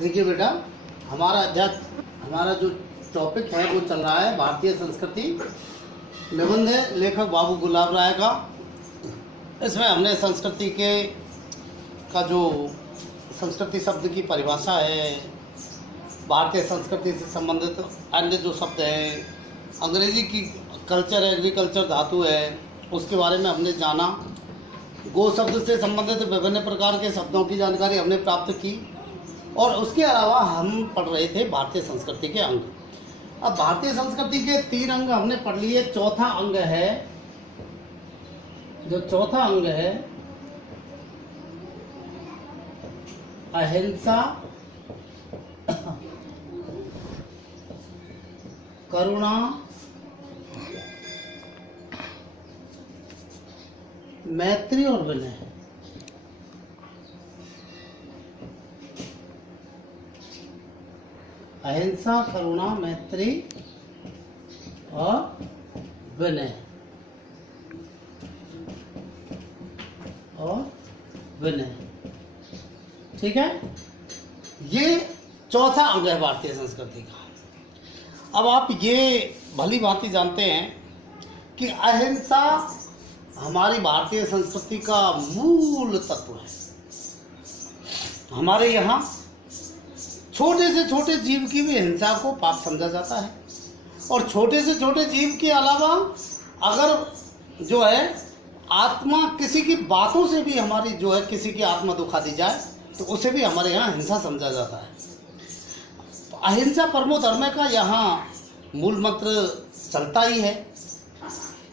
देखिए बेटा, हमारा जो टॉपिक है वो चल रहा है भारतीय संस्कृति। निबंध है लेखक बाबू गुलाब राय का। इसमें हमने संस्कृति का जो संस्कृति शब्द की परिभाषा है, भारतीय संस्कृति से संबंधित अन्य जो शब्द हैं, अंग्रेजी की कल्चर, एग्रीकल्चर धातु है, उसके बारे में हमने जाना। गो शब्द से संबंधित विभिन्न प्रकार के शब्दों की जानकारी हमने प्राप्त की और उसके अलावा हम पढ़ रहे थे भारतीय संस्कृति के अंग। अब भारतीय संस्कृति के 3 अंग हमने पढ़ लिए। चौथा अंग है, जो चौथा अंग है अहिंसा, करुणा, मैत्री और विनय। अहिंसा, करुणा, मैत्री और विनय ठीक है। ये चौथा अंग है भारतीय संस्कृति का। अब आप ये भली भांति जानते हैं कि अहिंसा हमारी भारतीय संस्कृति का मूल तत्व है। हमारे यहाँ छोटे से छोटे जीव की भी हिंसा को पाप समझा जाता है और छोटे से छोटे जीव के अलावा अगर जो है आत्मा किसी की बातों से भी हमारी जो है किसी की आत्मा दुखा दी जाए तो उसे भी हमारे यहाँ हिंसा समझा जाता है। तो अहिंसा परमो धर्म का यहाँ मूल मंत्र चलता ही है।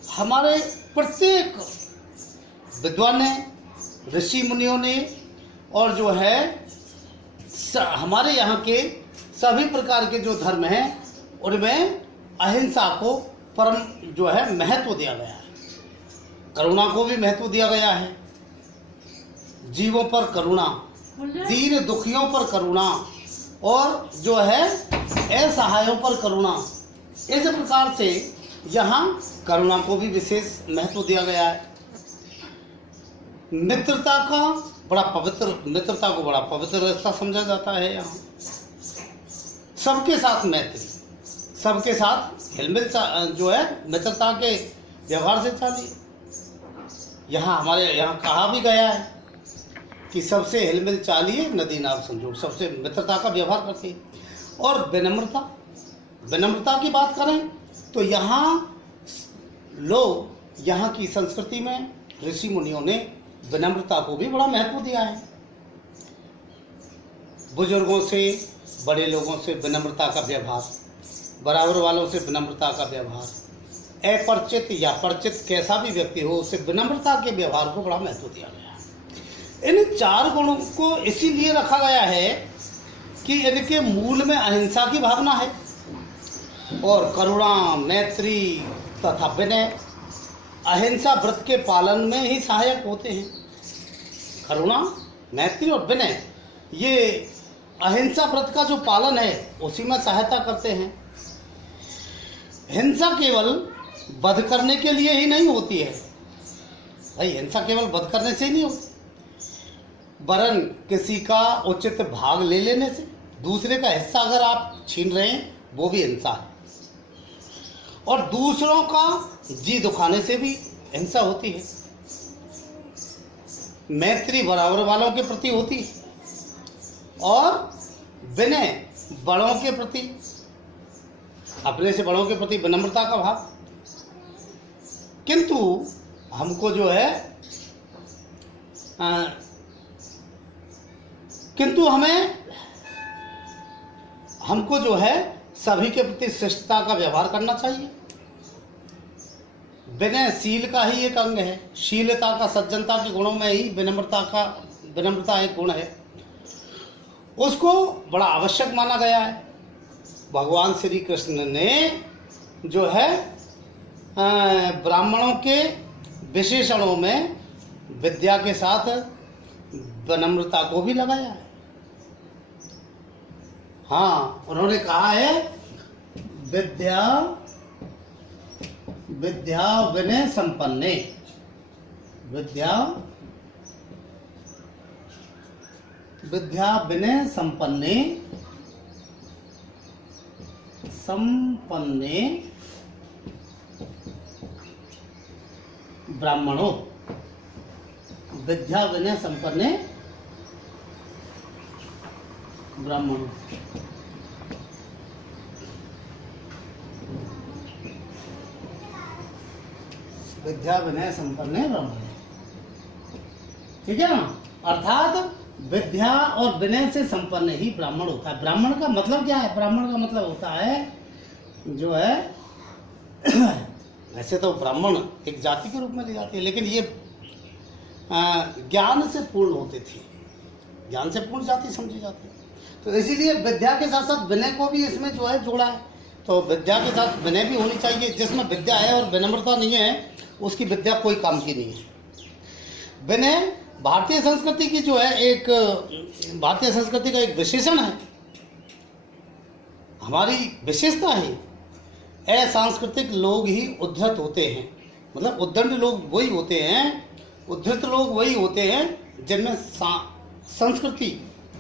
हमारे प्रत्येक विद्वान ने, ऋषि मुनियों ने और जो है हमारे यहाँ के सभी प्रकार के जो धर्म हैं उनमें अहिंसा को परम जो है महत्व दिया गया है। करुणा को भी महत्व दिया गया है। जीवों पर करुणा, दीन दुखियों पर करुणा और जो है असहायों पर करुणा, इस प्रकार से यहाँ करुणा को भी विशेष महत्व दिया गया है। मित्रता को बड़ा पवित्र रिश्ता समझा जाता है। यहाँ सबके साथ मैत्री, सबके साथ हिलमिल जो है मित्रता के व्यवहार से चाहिए। यहाँ हमारे यहाँ कहा भी गया है कि सबसे हिलमिल चालिए नदी नाव संजोग, सबसे मित्रता का व्यवहार करते हैं। और विनम्रता की बात करें तो यहाँ की संस्कृति में ऋषि मुनियों ने विनम्रता को भी बड़ा महत्व दिया है। बुजुर्गों से, बड़े लोगों से विनम्रता का व्यवहार, बराबर वालों से विनम्रता का व्यवहार, अपरिचित या परिचित कैसा भी व्यक्ति हो उससे विनम्रता के व्यवहार को बड़ा महत्व दिया गया है। इन 4 गुणों को इसीलिए रखा गया है कि इनके मूल में अहिंसा की भावना है और करुणा, मैत्री तथा विनय अहिंसा व्रत के पालन में ही सहायक होते हैं। करुणा, मैत्री और विनय ये अहिंसा व्रत का जो पालन है उसी में सहायता करते हैं। हिंसा केवल वध करने के लिए ही नहीं होती है भाई, हिंसा केवल वध करने से ही नहीं होती, वरन किसी का उचित भाग ले लेने से, दूसरे का हिस्सा अगर आप छीन रहे हैं वो भी हिंसा है। और दूसरों का जी दुखाने से भी हिंसा होती है। मैत्री बराबर वालों के प्रति होती है और विनय बड़ों के प्रति, अपने से बड़ों के प्रति विनम्रता का भाव। किंतु हमको जो है हमको जो है सभी के प्रति शिष्टता का व्यवहार करना चाहिए। विनयशील का ही एक अंग है। शीलता का, सज्जनता के गुणों में ही विनम्रता एक गुण है, उसको बड़ा आवश्यक माना गया है। भगवान श्री कृष्ण ने जो है ब्राह्मणों के विशेषणों में विद्या के साथ विनम्रता को भी लगाया है। हाँ, उन्होंने कहा है विद्या विनय संपन्ने, विद्या विद्या विनय संपन्ने ब्राह्मणों, विद्या विनय संपन्ने ब्राह्मणों। विद्या विनय संपन्ने ब्राह्मण, ठीक है ना। अर्थात विद्या और विनय से संपन्न ही ब्राह्मण होता है। ब्राह्मण का मतलब क्या है? ब्राह्मण का मतलब होता है जो है वैसे तो ब्राह्मण एक जाति के रूप में ली जाती है, लेकिन ये ज्ञान से पूर्ण होते थे, ज्ञान से पूर्ण जाति समझी जाती है। तो इसीलिए विद्या के साथ साथ विनय को भी इसमें जो है जोड़ा है। तो विद्या के साथ विनय भी होनी चाहिए। जिसमें विद्या है और विनम्रता नहीं है, उसकी विद्या कोई काम की नहीं है। विनय भारतीय संस्कृति की जो है एक, भारतीय संस्कृति का एक विशेषण है, हमारी विशेषता है। असांस्कृतिक लोग ही उद्धत होते हैं, मतलब उद्दंड लोग वही होते हैं, उद्धत लोग वही होते हैं जिनमें संस्कृति,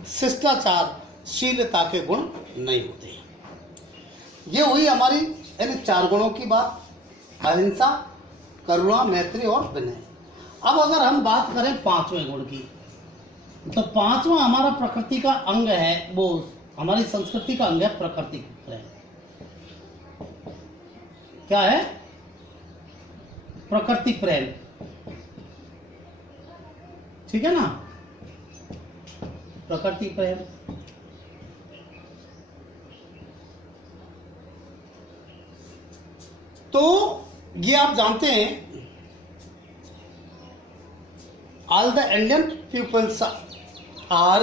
शिष्टाचार, शीलता के गुण नहीं होते हैं। ये हुई हमारी इन 4 गुणों की बात, अहिंसा, करुणा, मैत्री और विनय। अब अगर हम बात करें 5वें गुण की, तो 5वां हमारा प्रकृति का अंग है, वो हमारी संस्कृति का अंग है प्रकृति प्रेम। क्या है? प्रकृति प्रेम, ठीक है ना, प्रकृति प्रेम। तो ये आप जानते हैं, all the Indian peoples are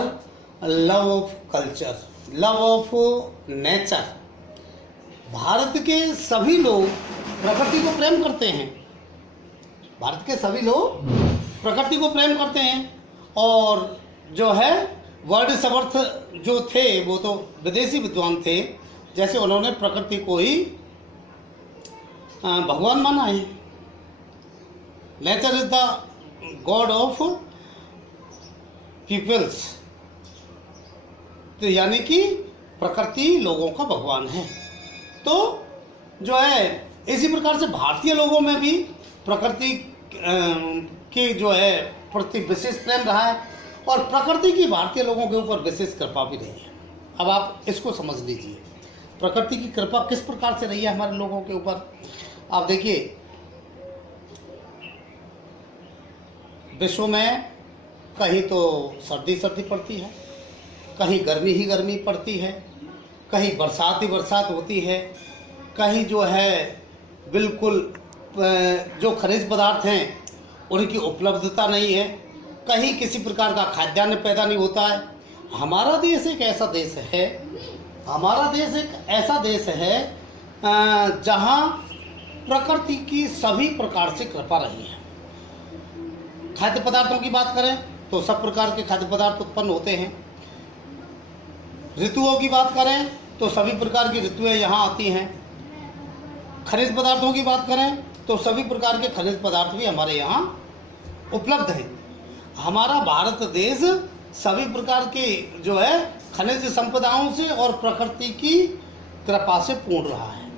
love of culture, love of nature. Bharat के सभी लोग प्रकृति को प्रेम करते हैं, भारत के सभी लोग प्रकृति को प्रेम करते हैं। और जो है वर्डसवर्थ जो थे वो तो विदेशी विद्वान थे, जैसे उन्होंने प्रकृति को ही भगवान माना है। Nature is the god of peoples, तो यानी कि प्रकृति लोगों का भगवान है। तो जो है इसी प्रकार से भारतीय लोगों में भी प्रकृति की जो है प्रति विशेष प्रेम रहा है, और प्रकृति की भारतीय लोगों के ऊपर विशेष कृपा भी रही है। अब आप इसको समझ लीजिए, प्रकृति की कृपा किस प्रकार से रही है हमारे लोगों के ऊपर। आप देखिए, विश्व में कहीं तो सर्दी सर्दी पड़ती है, कहीं गर्मी ही गर्मी पड़ती है, कहीं बरसात ही बरसात होती है, कहीं जो है बिल्कुल जो खनिज पदार्थ हैं उनकी उपलब्धता नहीं है, कहीं किसी प्रकार का खाद्यान्न पैदा नहीं होता है। हमारा देश एक ऐसा देश है, हमारा देश एक ऐसा देश है जहाँ प्रकृति की सभी प्रकार से कृपा रही है। खाद्य पदार्थों की बात करें तो सब प्रकार के खाद्य पदार्थ उत्पन्न होते हैं। ऋतुओं की बात करें तो सभी प्रकार की ऋतुएं यहाँ आती हैं। खनिज पदार्थों की बात करें तो सभी प्रकार के खनिज पदार्थ भी हमारे यहाँ उपलब्ध हैं। हमारा भारत देश सभी प्रकार के जो है खनिज संपदाओं से और प्रकृति की कृपा से पूर्ण रहा है।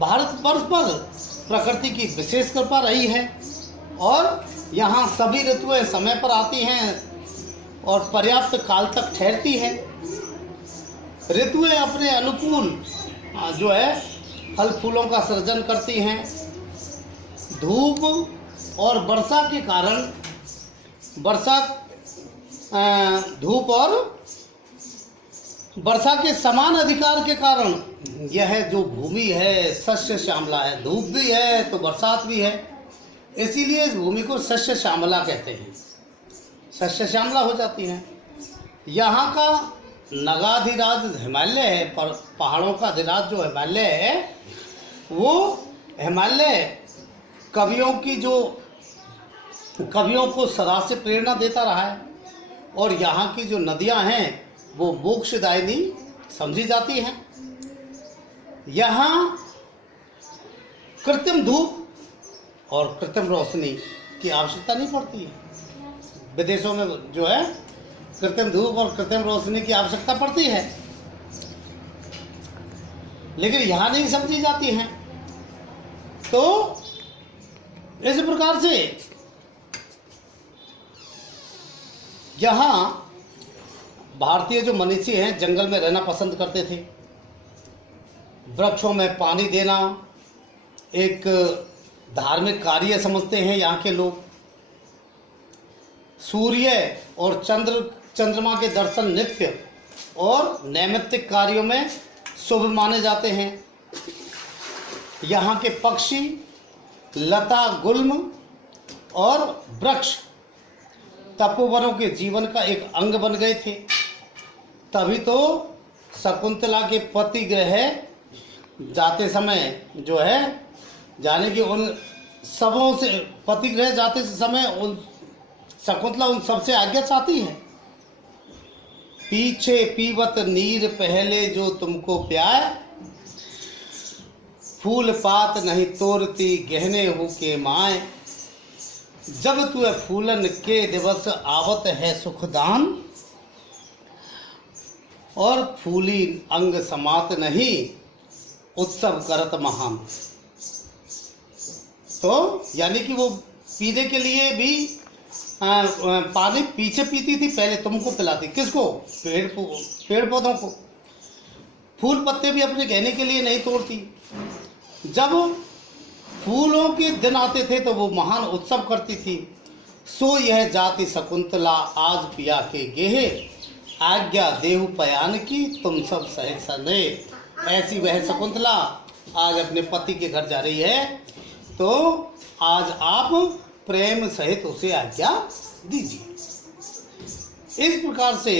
भारतवर्ष पर प्रकृति की विशेष कृपा रही है और यहाँ सभी ऋतुएं समय पर आती हैं और पर्याप्त काल तक ठहरती हैं। ऋतुएं अपने अनुकूल जो है फल फूलों का सृजन करती हैं। धूप और वर्षा के कारण, धूप और वर्षा के समान अधिकार के कारण यह जो भूमि है सस्य श्यामला है। धूप भी है तो बरसात भी है, इसीलिए इस भूमि को सस्य श्यामला कहते हैं। सस्य श्यामला हो जाती है। यहाँ का नगाधिराज हिमालय है, पर पहाड़ों का अधिराज जो हिमालय है वो हिमालय कवियों को सदा से प्रेरणा देता रहा है। और यहाँ की जो नदियाँ हैं वो मोक्षदायिनी समझी जाती हैं। यहाँ कृत्रिम धूप और कृत्रिम रोशनी की आवश्यकता नहीं पड़ती है। विदेशों में जो है कृत्रिम धूप और कृत्रिम रोशनी की आवश्यकता पड़ती है, लेकिन यहाँ नहीं समझी जाती हैं। तो इस प्रकार से यहाँ भारतीय जो मनुष्य हैं जंगल में रहना पसंद करते थे। वृक्षों में पानी देना एक धार्मिक कार्य समझते हैं यहाँ के लोग। सूर्य और चंद्रमा के दर्शन नित्य और नैमित्तिक कार्यों में शुभ माने जाते हैं। यहाँ के पक्षी, लता, गुल्म और वृक्ष तपोवनों के जीवन का एक अंग बन गए थे। तभी तो शकुंतला के पति गृह जाते समय जो है, जाने कि उन सबों से पति गृह जाते समय उन शकुंतला उन सबसे आज्ञा चाहती है। पीछे पीवत नीर पहले जो तुमको प्यार, फूल पात नहीं तोड़ती गहने हो के माए, जब तू फूलन के दिवस आवत है सुखदान, और फूली अंग समात नहीं उत्सव करत महान। तो यानी कि वो पीने के लिए भी पानी पीछे पीती थी, पहले तुमको पिलाती। किसको? पेड़ पौधों को। फूल पत्ते भी अपने गहने के लिए नहीं तोड़ती। जब फूलों के दिन आते थे तो वो महान उत्सव करती थी। सो यह जाति शकुंतला आज पिया के गेहे, आज्ञा देहु पयान की तुम सब सहित सने। ऐसी वह शकुंतला आज अपने पति के घर जा रही है, तो आज आप प्रेम सहित उसे आज्ञा दीजिए। इस प्रकार से